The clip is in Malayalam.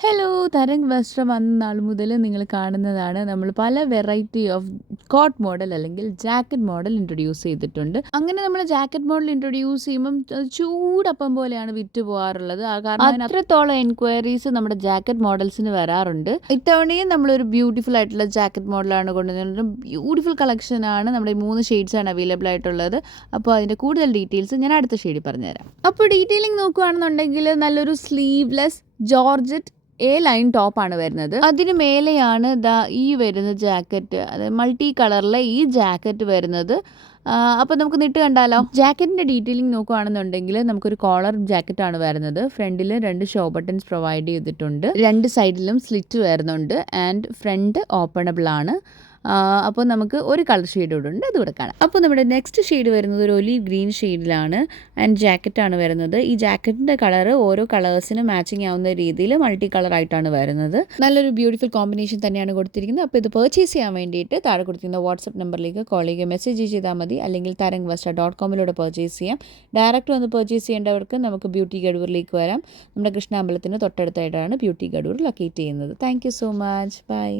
ഹലോ! തരംഗ് വസ്ത്രം വന്ന നാൾ മുതൽ നിങ്ങൾ കാണുന്നതാണ്. നമ്മൾ പല വെറൈറ്റി ഓഫ് കോട്ട് മോഡൽ അല്ലെങ്കിൽ ജാക്കറ്റ് മോഡൽ ഇൻട്രൊഡ്യൂസ് ചെയ്തിട്ടുണ്ട്. അങ്ങനെ നമ്മൾ ജാക്കറ്റ് മോഡൽ ഇൻട്രൊഡ്യൂസ് ചെയ്യുമ്പം ചൂടപ്പം പോലെയാണ് വിറ്റ് പോകാറുള്ളത്. കാരണം അത്രത്തോളം എൻക്വയറീസ് നമ്മുടെ ജാക്കറ്റ് മോഡൽസിന് വരാറുണ്ട്. ഇത്തവണയും നമ്മളൊരു ബ്യൂട്ടിഫുൾ ആയിട്ടുള്ള ജാക്കറ്റ് മോഡലാണ് കൊണ്ടുവന്നിട്ടുള്ളത്. ബ്യൂട്ടിഫുൾ കളക്ഷനാണ്. നമ്മുടെ 3 ഷെയ്ഡ്സാണ് അവൈലബിൾ ആയിട്ടുള്ളത്. അപ്പോൾ അതിൻ്റെ കൂടുതൽ ഡീറ്റെയിൽസ് ഞാൻ അടുത്ത ഷെയ്ഡിൽ പറഞ്ഞുതരാം. അപ്പോൾ ഡീറ്റെയിലിംഗ് നോക്കുകയാണെന്നുണ്ടെങ്കിൽ നല്ലൊരു സ്ലീവ്ലെസ് ജോർജറ്റ് ലൈൻ ടോപ്പാണ് വരുന്നത്. അതിന് മേലെയാണ് ഈ വരുന്ന ജാക്കറ്റ്, അതായത് മൾട്ടി കളറിലെ ഈ ജാക്കറ്റ് വരുന്നത്. അപ്പോൾ നമുക്ക് നിട്ട് കണ്ടാലോ. ജാക്കറ്റിൻ്റെ ഡീറ്റെയിലിംഗ് നോക്കുകയാണെന്നുണ്ടെങ്കിൽ നമുക്കൊരു കോളർ ജാക്കറ്റാണ് വരുന്നത്. ഫ്രണ്ടിൽ 2 ഷോ ബട്ടൺസ് പ്രൊവൈഡ് ചെയ്തിട്ടുണ്ട്. 2 സൈഡിലും സ്ലിറ്റ് വരുന്നുണ്ട് ആൻഡ് ഫ്രണ്ട് ഓപ്പണബിൾ ആണ്. അപ്പോൾ നമുക്ക് ഒരു കളർ ഷെയ്ഡ് കൂടെ ഉണ്ട്, അതുകൂടെ കാണാം. അപ്പോൾ നമ്മുടെ നെക്സ്റ്റ് ഷെയ്ഡ് വരുന്നത് ഒരു ഒലീവ് ഗ്രീൻ ഷെയ്ഡിലാണ് ആൻഡ് ജാക്കറ്റാണ് വരുന്നത്. ഈ ജാക്കറ്റിൻ്റെ കളർ ഓരോ കളേഴ്സിനും മാച്ചിങ് ആവുന്ന രീതിയിൽ മൾട്ടി കളർ ആയിട്ടാണ് വരുന്നത്. നല്ലൊരു ബ്യൂട്ടിഫുൾ കോമ്പിനേഷൻ തന്നെയാണ് കൊടുത്തിരിക്കുന്നത്. അപ്പോൾ ഇത് പർച്ചേസ് ചെയ്യാൻ വേണ്ടിയിട്ട് താഴെ കൊടുത്തിരുന്ന വാട്സപ്പ് നമ്പറിലേക്ക് കോൾ ചെയ്യുക, മെസ്സേജ് ചെയ്താൽ മതി. അല്ലെങ്കിൽ tarangvasta.com പർച്ചേസ് ചെയ്യാം. ഡയറക്റ്റ് വന്ന് പർച്ചേസ് ചെയ്യേണ്ടവർക്ക് നമുക്ക് ബ്യൂട്ടി ഗഡൂറിലേക്ക് വരാം. നമ്മുടെ കൃഷ്ണ അമ്പലത്തിന് തൊട്ടടുത്തായിട്ടാണ് ബ്യൂട്ടി ഗഡൂർ ലൊക്കേറ്റ് ചെയ്യുന്നത്. Thank you so much. By.